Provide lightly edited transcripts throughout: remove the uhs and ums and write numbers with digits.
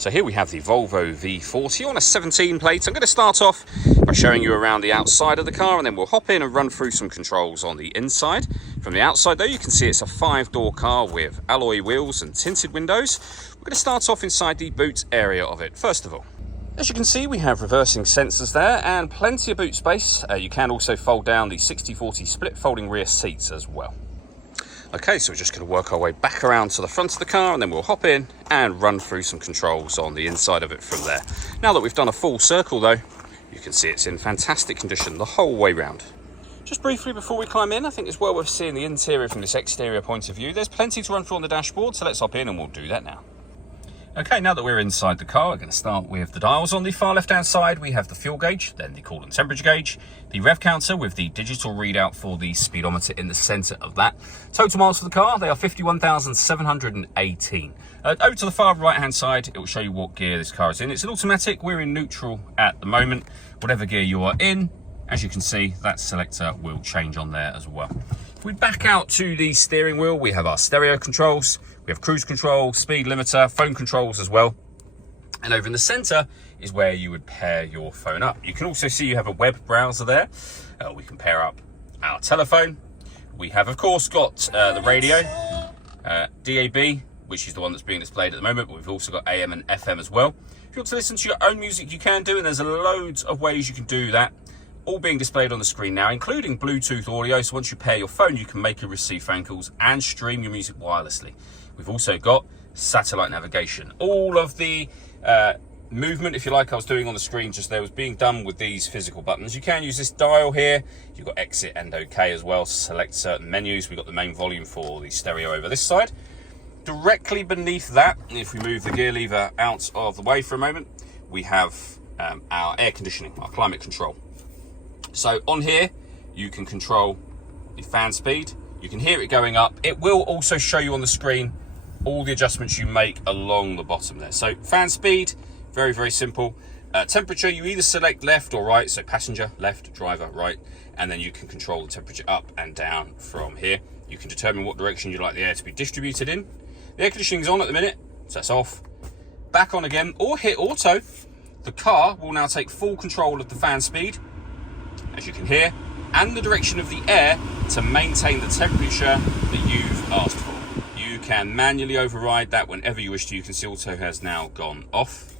So here we have the Volvo V40 on a 17 plate. I'm going to start off by showing you around the outside of the car, and then we'll hop in and run through some controls on the inside. From the outside though, you can see it's a 5-door car with alloy wheels and tinted windows. We're going to start off inside the boot area of it first of all. As you can see, we have reversing sensors there and plenty of boot space. You can also fold down the 60/40 split folding rear seats as well. Okay, so we're just going to work our way back around to the front of the car, and then we'll hop in and run through some controls on the inside of it from there. Now that we've done a full circle though, you can see it's in fantastic condition the whole way round. Just briefly before we climb in, I think it's well worth seeing the interior from this exterior point of view. There's plenty to run through on the dashboard, so let's hop in and we'll do that now. Okay, now that we're inside the car, we're going to start with the dials. On the far left-hand side, we have the fuel gauge, then the coolant temperature gauge, the rev counter with the digital readout for the speedometer in the centre of that. Total miles for the car, they are 51,718. Over to the far right-hand side, it will show you what gear this car is in. It's an automatic. We're in neutral at the moment. Whatever gear you are in, as you can see, that selector will change on there as well. If we back out to the steering wheel, we have our stereo controls, we have cruise control, speed limiter, phone controls as well. And over in the center is where you would pair your phone up. You can also see you have a web browser there. We can pair up our telephone. We have, of course, got the radio, DAB, which is the one that's being displayed at the moment, but we've also got AM and FM as well. If you want to listen to your own music, you can do, and there's loads of ways you can do that. All being displayed on the screen now, including Bluetooth audio. So once you pair your phone, you can make and receive phone calls and stream your music wirelessly. We've also got satellite navigation. All of the movement, if you like, I was doing on the screen just there was being done with these physical buttons. You can use this dial here. You've got exit and OK as well to select certain menus. We've got the main volume for the stereo over this side. Directly beneath that, if we move the gear lever out of the way for a moment, we have our air conditioning, our climate control. So on here, you can control the fan speed. You can hear it going up. It will also show you on the screen all the adjustments you make along the bottom there. So fan speed, very, very simple. Temperature, you either select left or right. So passenger, left, driver, right. And then you can control the temperature up and down from here. You can determine what direction you'd like the air to be distributed in. The air conditioning is on at the minute, so that's off. Back on again, or hit auto. The car will now take full control of the fan speed, as you can hear, and the direction of the air to maintain the temperature that you've asked for. You can manually override that whenever you wish to. You can see auto has now gone off.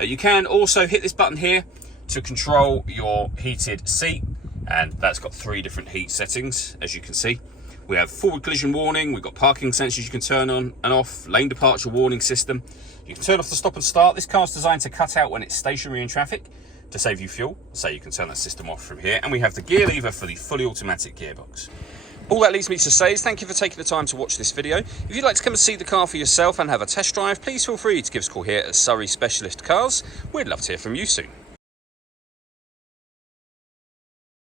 You can also hit this button here to control your heated seat, and that's got 3 different heat settings, as you can see. We have forward collision warning, we've got parking sensors you can turn on and off, lane departure warning system. You can turn off the stop and start. This car's designed to cut out when it's stationary in traffic to save you fuel, so you can turn that system off from here. And we have the gear lever for the fully automatic gearbox. All that leaves me to say is thank you for taking the time to watch this video. If you'd like to come and see the car for yourself and have a test drive, please feel free to give us a call here at Surrey Specialist Cars. We'd love to hear from you soon.